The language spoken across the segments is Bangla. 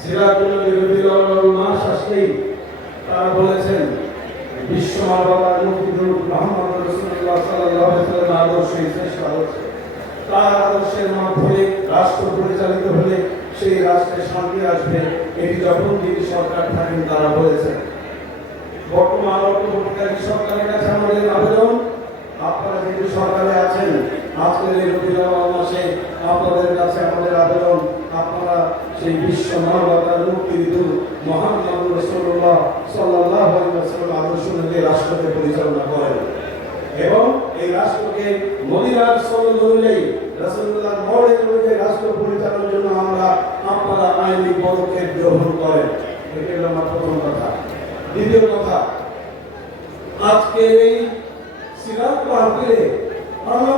সিরাজুল বিরোধী আসলেই তারা বলেছেন বিশ্ব মানবতার মুক্তিদূত মোহাম্মদ রসুল্লাহ তার আদর্শের মাধ্যমে রাষ্ট্র পরিচালিত হলে সেই রাষ্ট্রে শান্তি আসবে, এটি যখন যিনি সরকার থাকেন তারা বলেছেন। বর্তমান সরকারের কাছে আমাদের আবেদন, আপনারা যেহেতু সরকারে আছেন, আজকের আপনাদের কাছে আমাদের আবেদন আপনারা সেই বিশ্ব মানবতার দূত মোহাম্মদ রসুল্লাহ সাল্লাহ আদর্শ অনুযায়ী রাষ্ট্রকে পরিচালনা করেন। এবং এই রাষ্ট্রকে মদিনার সনদ অনুযায়ী, রাসূলুল্লাহ মডেল অনুযায়ী রাষ্ট্র পরিচালনার জন্য আমরা, আপনারা আইনি পদক্ষেপ গ্রহণ করেন। এটি হলো আমার প্রথম কথা। দ্বিতীয় কথা আজকে এই সিরাত মাহফিলে আল্লামা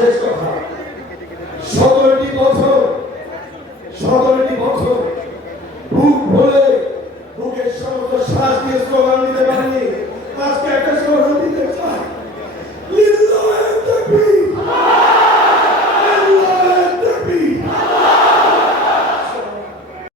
শেষ কথা সতেরোটি বছর সতেরোটি বছর বুক ভরে বুকের সমস্ত শ্বাস দিয়ে স্লোগান